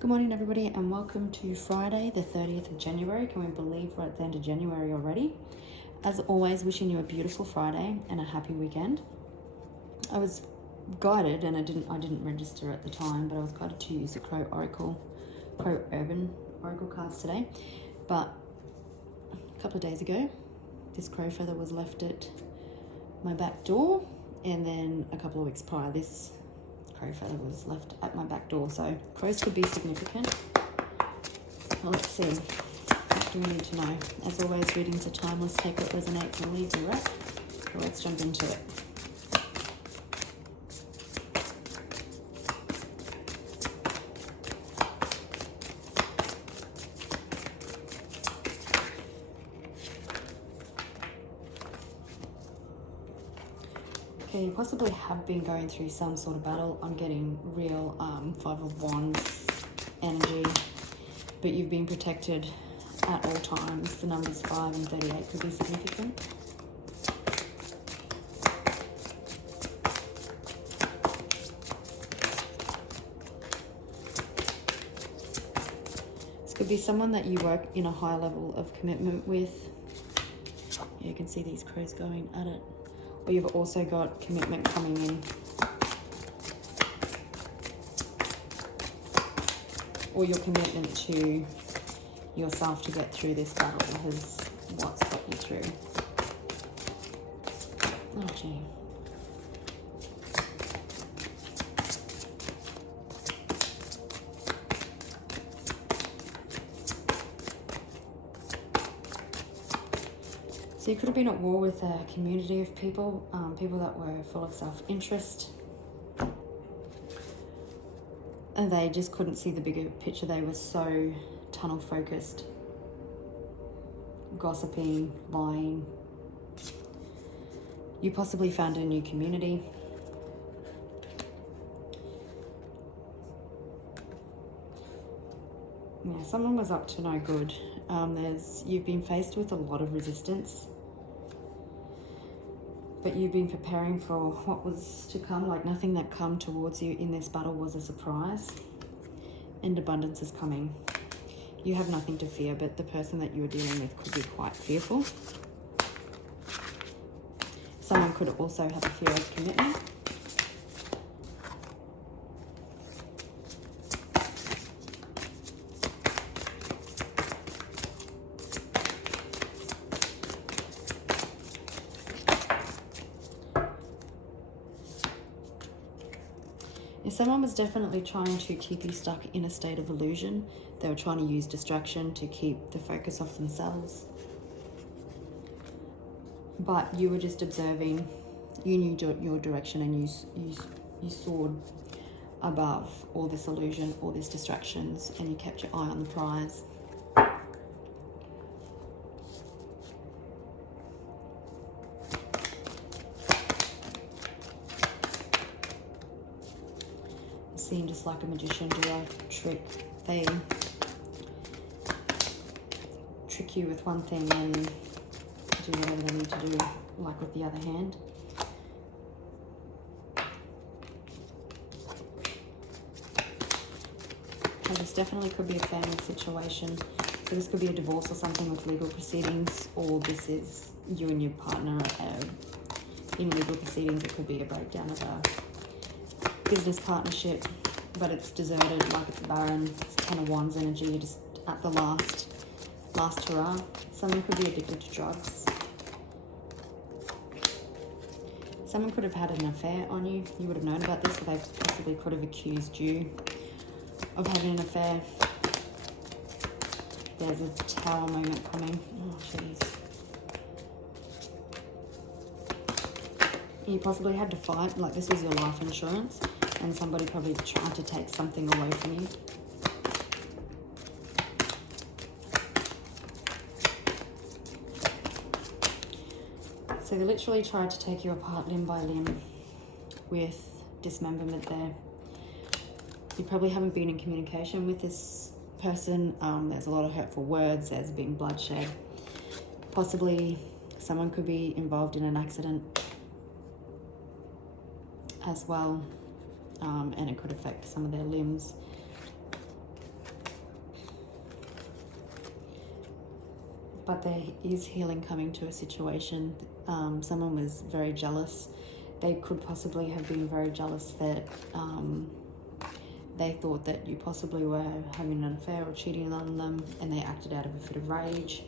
Good morning, everybody, and welcome to Friday, the 30th of January. Can we believe we're at the end of January already? As always, wishing you a beautiful Friday and a happy weekend. I was guided, and I didn't register at the time, but I was guided to use the Crow Urban Oracle cards today. But a couple of days ago, this crow feather was left at my back door, and then a couple of weeks prior, this crow feather was left at my back door. So crows could be significant. Well, let's see. What do we need to know? As always, readings are timeless. Take what resonates and leave the rest. So let's jump into it. Okay, you possibly have been going through some sort of battle. I'm getting real Five of Wands energy, but you've been protected at all times. The numbers 5 and 38 could be significant. This could be someone that you work in a high level of commitment with. Yeah, you can see these crows going at it. Or you've also got commitment coming in. Or your commitment to yourself to get through this battle is what's got you through. Oh, gee. So you could have been at war with a community of people, people that were full of self-interest. And they just couldn't see the bigger picture. They were so tunnel focused, gossiping, lying. You possibly found a new community. Yeah, someone was up to no good. You've been faced with a lot of resistance, but you've been preparing for what was to come. Like nothing that come towards you in this battle was a surprise, and abundance is coming. You have nothing to fear, but the person that you are dealing with could be quite fearful. Someone could also have a fear of commitment. Someone was definitely trying to keep you stuck in a state of illusion. They were trying to use distraction to keep the focus off themselves. But you were just observing. You knew your direction, and you soared above all this illusion, all these distractions, and you kept your eye on the prize. Seem just like a magician do a trick. They trick you with one thing and do whatever they need to do, like with the other hand. And this definitely could be a family situation. So this could be a divorce or something with legal proceedings, or this is you and your partner in legal proceedings. It could be a breakdown of a business partnership, but it's deserted, like it's barren. It's 10 of Wands energy. You're just at the last hurrah. Someone could be addicted to drugs. Someone could have had an affair on you. You would have known about this, but they possibly could have accused you of having an affair. There's a tower moment coming. Oh, jeez. You possibly had to fight, like this was your life insurance, and somebody probably tried to take something away from you. So they literally tried to take you apart limb by limb with dismemberment there. You probably haven't been in communication with this person. There's a lot of hurtful words. There's been bloodshed. Possibly someone could be involved in an accident as well. And it could affect some of their limbs. but there is healing coming to a situation. Someone was very jealous. They could possibly have been very jealous that they thought that you possibly were having an affair or cheating on them, and they acted out of a fit of rage.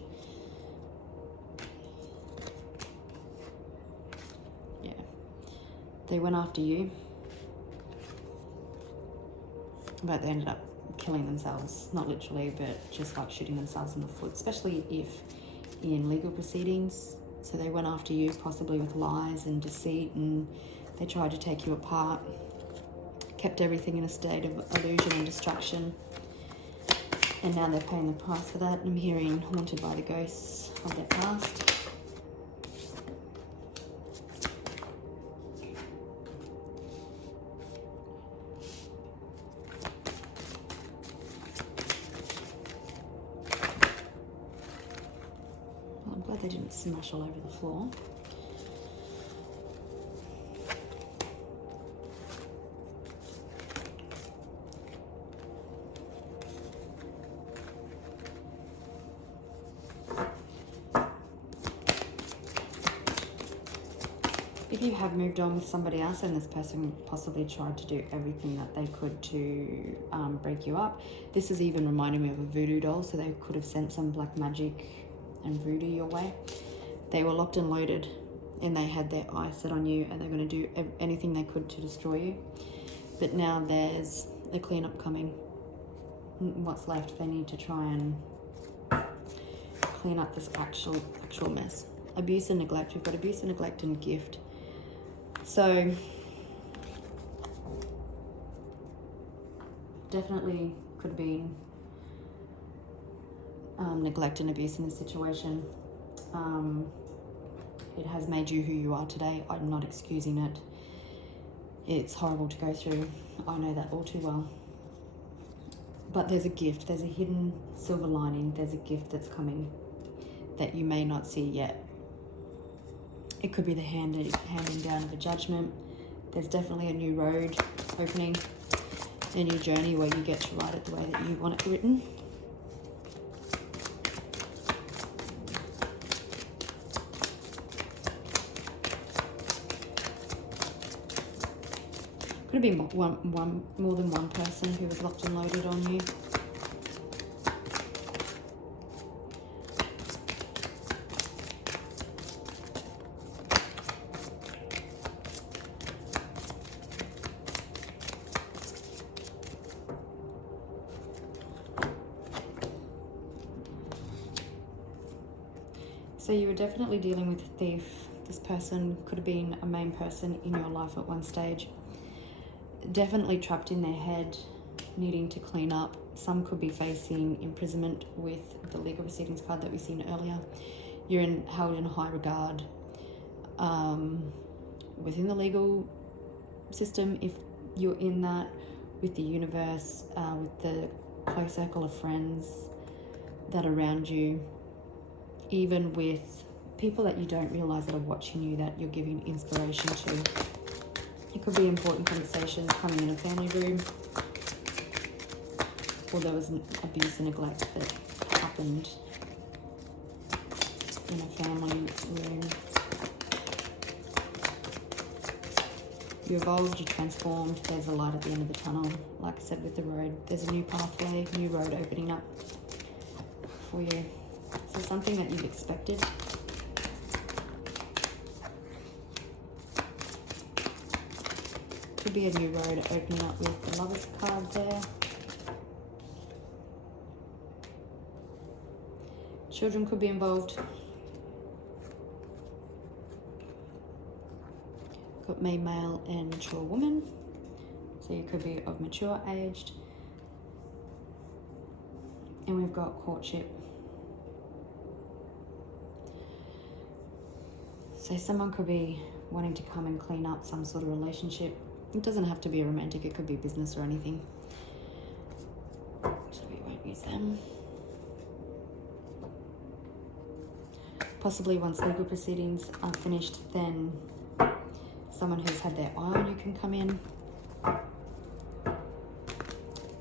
Yeah. They went after you, but they ended up killing themselves. Not literally, but just like shooting themselves in the foot, especially if in legal proceedings. So they went after you, possibly with lies and deceit, and they tried to take you apart, kept everything in a state of illusion and distraction, and now they're paying the price for that. I'm hearing haunted by the ghosts of their past. Well, I'm glad they didn't smash all over the floor. If you have moved on with somebody else and this person possibly tried to do everything that they could to break you up, this is even reminding me of a voodoo doll, so they could have sent some black magic and voodoo your way. They were locked and loaded, and they had their eyes set on you, and they're going to do anything they could to destroy you. But now there's a cleanup coming. What's left, they need to try and clean up this actual mess. Abuse and neglect. We've got abuse and neglect and gift. So definitely could be neglect and abuse in this situation. It has made you who you are today. I'm not excusing it. It's horrible to go through. I know that all too well. But there's a gift. There's a hidden silver lining. There's a gift that's coming that you may not see yet. It could be the handing down of a judgment. There's definitely a new road opening, a new journey where you get to write it the way that you want it written. Could have been more than one person who was locked and loaded on you. So you were definitely dealing with a thief. This person could have been a main person in your life at one stage. Definitely trapped in their head, needing to clean up. Some could be facing imprisonment with the legal proceedings card that we've seen earlier. You're held in high regard within the legal system, if you're in that, with the universe, with the close circle of friends that are around you, even with people that you don't realise that are watching you, that you're giving inspiration to. It could be important conversations coming in a family room, or there was an abuse and neglect that happened in a family room. You evolved, you transformed, there's a light at the end of the tunnel. Like I said with the road, there's a new pathway, new road opening up for you. So something that you've expected. Could be a new road opening up with the Lovers card there. Children could be involved. Got male and mature woman. So you could be of mature aged. And we've got courtship. So someone could be wanting to come and clean up some sort of relationship. It doesn't have to be a romantic, it could be business or anything. So we won't use them. Possibly once legal proceedings are finished, then someone who's had their eye on you can come in.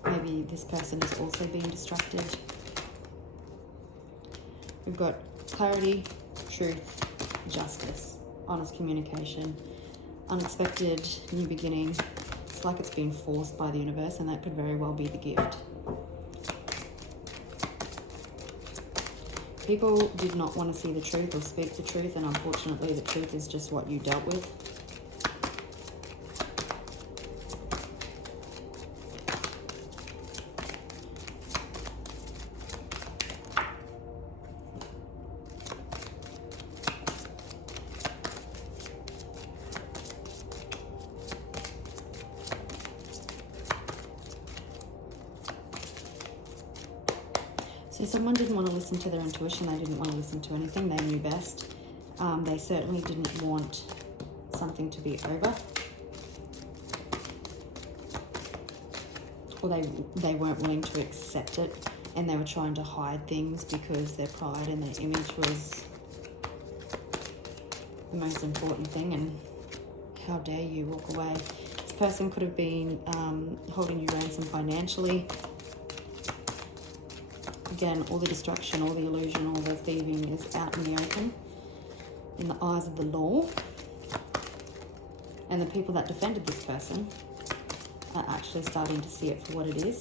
Maybe this person is also being distracted. We've got clarity, truth, justice, honest communication, unexpected new beginning. It's like it's been forced by the universe, and that could very well be the gift. People did not want to see the truth or speak the truth, and unfortunately the truth is just what you dealt with. So someone didn't want to listen to their intuition. They didn't want to listen to anything. They knew best. They certainly didn't want something to be over. Or they weren't willing to accept it, and they were trying to hide things because their pride and their image was the most important thing. And how dare you walk away? This person could have been holding you ransom financially. Again, all the distraction, all the illusion, all the thieving is out in the open, in the eyes of the law. And the people that defended this person are actually starting to see it for what it is.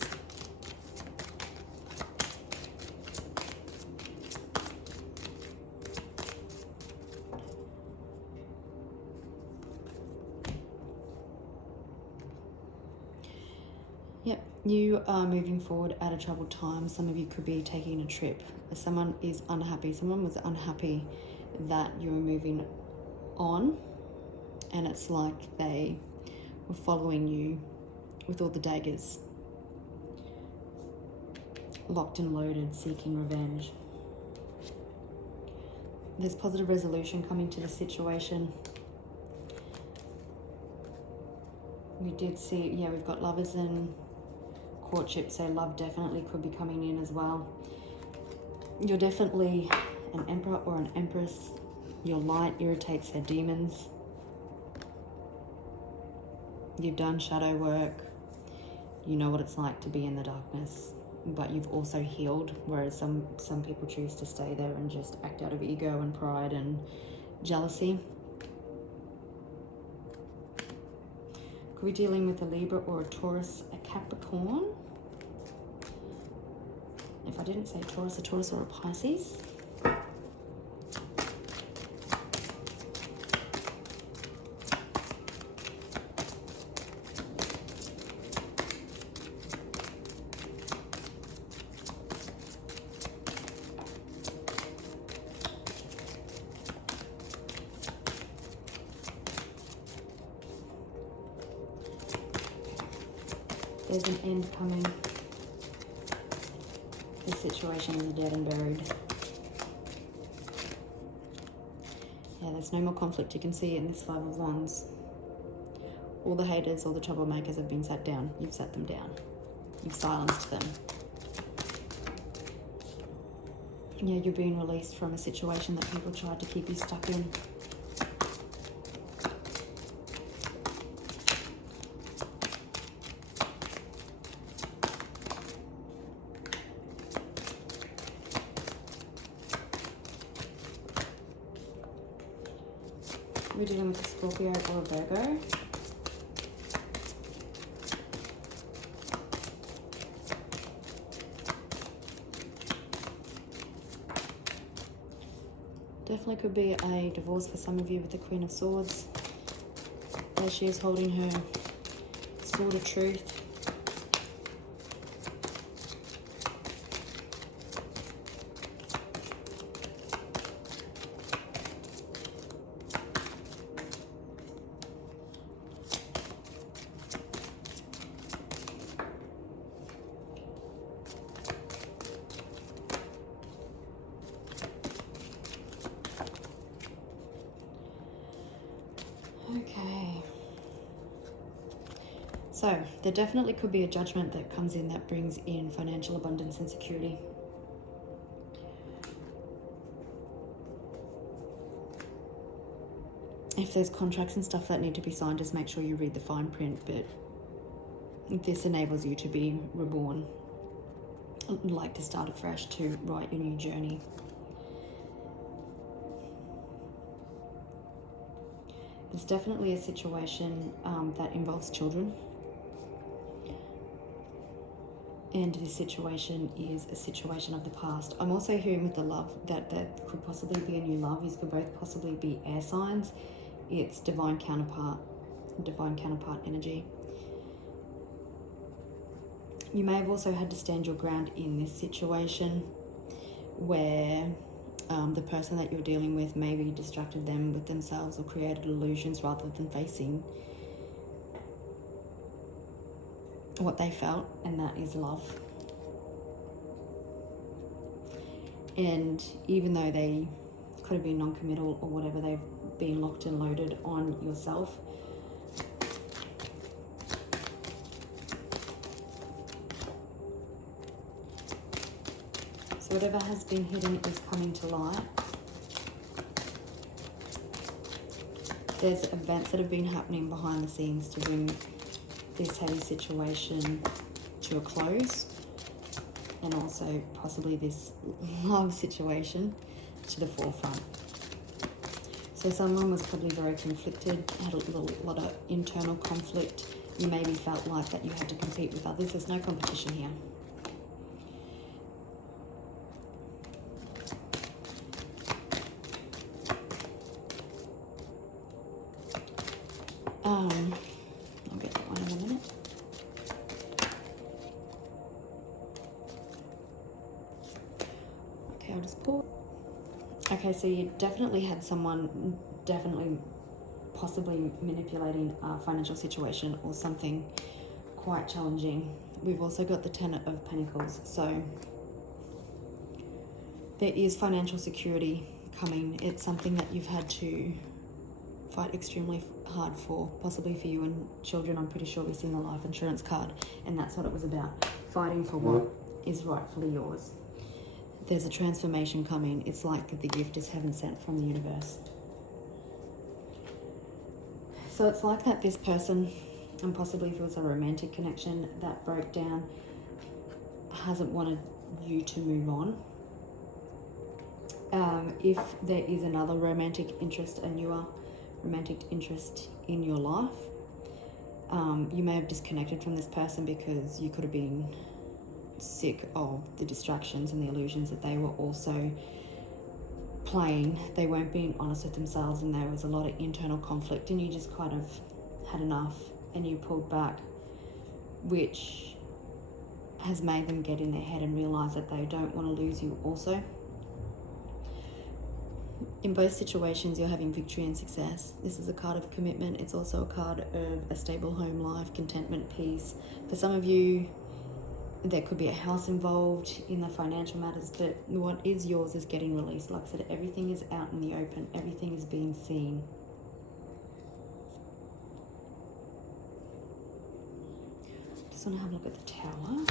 Yep, you are moving forward at a troubled time. Some of you could be taking a trip. Someone is unhappy. Someone was unhappy that you were moving on, and it's like they were following you with all the daggers, locked and loaded, seeking revenge. There's positive resolution coming to the situation. We did see, yeah, we've got lovers and courtship, so love definitely could be coming in as well. You're definitely an emperor or an empress. Your light irritates their demons. You've done shadow work. You know what it's like to be in the darkness, but you've also healed, whereas some people choose to stay there and just act out of ego and pride and jealousy. Could be dealing with a Libra or a Taurus, a Capricorn. If I didn't say Taurus, a Taurus or a Pisces. There's an end coming. This situation is dead and buried. Yeah, there's no more conflict. You can see it in this Five of Wands. All the haters, all the troublemakers have been sat down. You've sat them down. You've silenced them. Yeah, you're being released from a situation that people tried to keep you stuck in. We're dealing with a Scorpio or a Virgo. Definitely could be a divorce for some of you with the Queen of Swords. There she is holding her sword of truth. Okay. So there definitely could be a judgment that comes in that brings in financial abundance and security. If there's contracts and stuff that need to be signed, just make sure you read the fine print, but this enables you to be reborn, like to start afresh, to write your new journey. There's definitely a situation that involves children. And this situation is a situation of the past. I'm also hearing with the love that there could possibly be a new love. These could both possibly be air signs. It's divine counterpart energy. You may have also had to stand your ground in this situation where the person that you're dealing with maybe distracted them with themselves or created illusions rather than facing what they felt, and that is love. And even though they could have been non-committal or whatever, they've been locked and loaded on yourself. So whatever has been hidden is coming to light. There's events that have been happening behind the scenes to bring this heavy situation to a close, and also possibly this love situation to the forefront. So someone was probably very conflicted, had a lot of internal conflict. You maybe felt like that you had to compete with others. There's no competition here. I'll get that one in a minute. Okay, I'll just pause. Okay, so you definitely had someone possibly manipulating a financial situation or something quite challenging. We've also got the Ten of Pentacles, so there is financial security coming. It's something that you've had to fight extremely hard for, possibly for you and children. I'm pretty sure we've seen the life insurance card, and that's what it was about, fighting for what is rightfully yours. There's a transformation coming. It's like the gift is heaven sent from the universe. So it's like that this person, and possibly if it was a romantic connection that broke down, hasn't wanted you to move on. If there is another romantic interest, a newer romantic interest in your life, you may have disconnected from this person because you could have been sick of the distractions and the illusions that they were also playing. They weren't being honest with themselves, and there was a lot of internal conflict, and you just kind of had enough and you pulled back, which has made them get in their head and realize that they don't want to lose you also. In both situations, you're having victory and success. This is a card of commitment. It's also a card of a stable home life, contentment, peace. For some of you, there could be a house involved in the financial matters, but what is yours is getting released. Like I said, everything is out in the open. Everything is being seen. Just want to have a look at the Tower.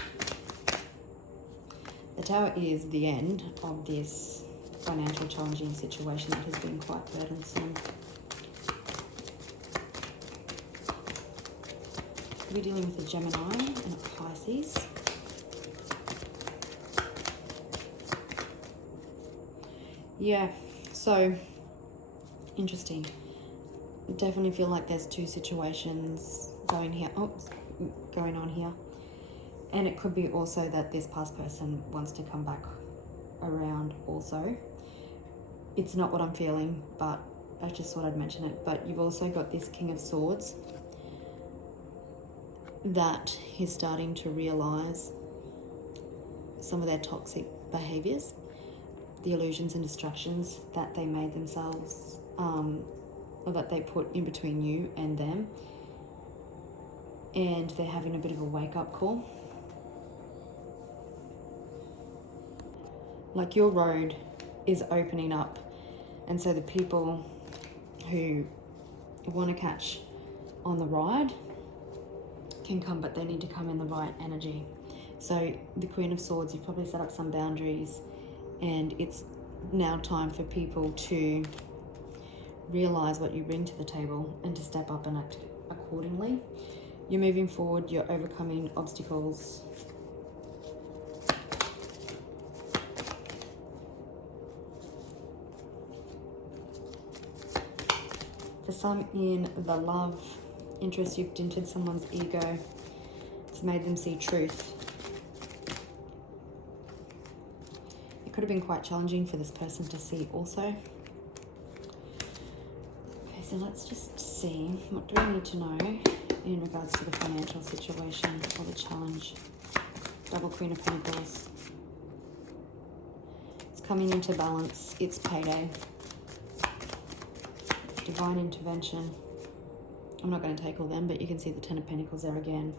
The Tower is the end of this financial challenging situation that has been quite burdensome. We're dealing with a Gemini and a Pisces. Yeah, so interesting. Definitely feel like there's two situations going on here. And it could be also that this past person wants to come back around also. It's not what I'm feeling, but I just thought I'd mention it. But you've also got this King of Swords that is starting to realize some of their toxic behaviors, the illusions and distractions that they made themselves, or that they put in between you and them. And they're having a bit of a wake-up call. Like your road is opening up, and so the people who want to catch on the ride can come, but they need to come in the right energy. So the Queen of Swords, you've probably set up some boundaries, and it's now time for people to realize what you bring to the table and to step up and act accordingly. You're moving forward, you're overcoming obstacles. For some, in the love interest, you've dented someone's ego. It's made them see truth. It could have been quite challenging for this person to see also. Okay, so let's just see, what do we need to know in regards to the financial situation or the challenge? Double Queen of Pentacles. It's coming into balance. It's payday. Divine intervention. I'm not going to take all them, but you can see the Ten of Pentacles there again.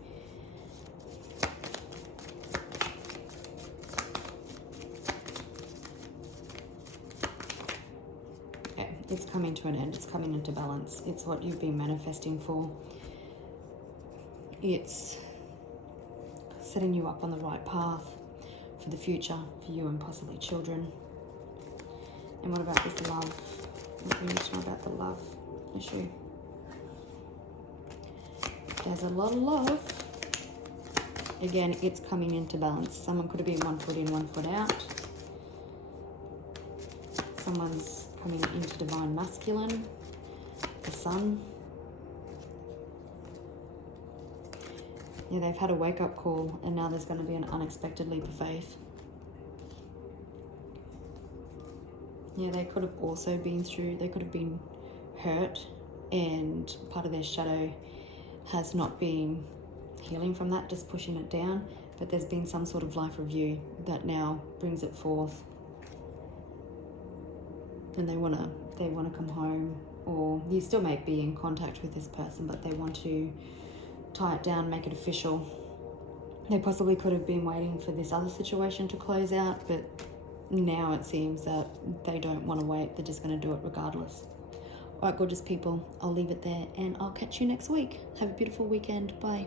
Okay, it's coming to an end. It's coming into balance. It's what you've been manifesting for. It's setting you up on the right path for the future, for you and possibly children. And what about this love? What do we need to know about the love issue? There's a lot of love. Again, it's coming into balance. Someone could have been 1 foot in, 1 foot out. Someone's coming into divine masculine, the sun. Yeah, they've had a wake-up call, and now there's going to be an unexpected leap of faith. Yeah, they could have also been through, they could have been hurt, and part of their shadow has not been healing from that, just pushing it down, but there's been some sort of life review that now brings it forth. And they want to come home, or you still may be in contact with this person, but they want to tie it down, make it official. They possibly could have been waiting for this other situation to close out, but now it seems that they don't want to wait. They're just going to do it regardless. All right, gorgeous people, I'll leave it there, and I'll catch you next week. Have a beautiful weekend. Bye.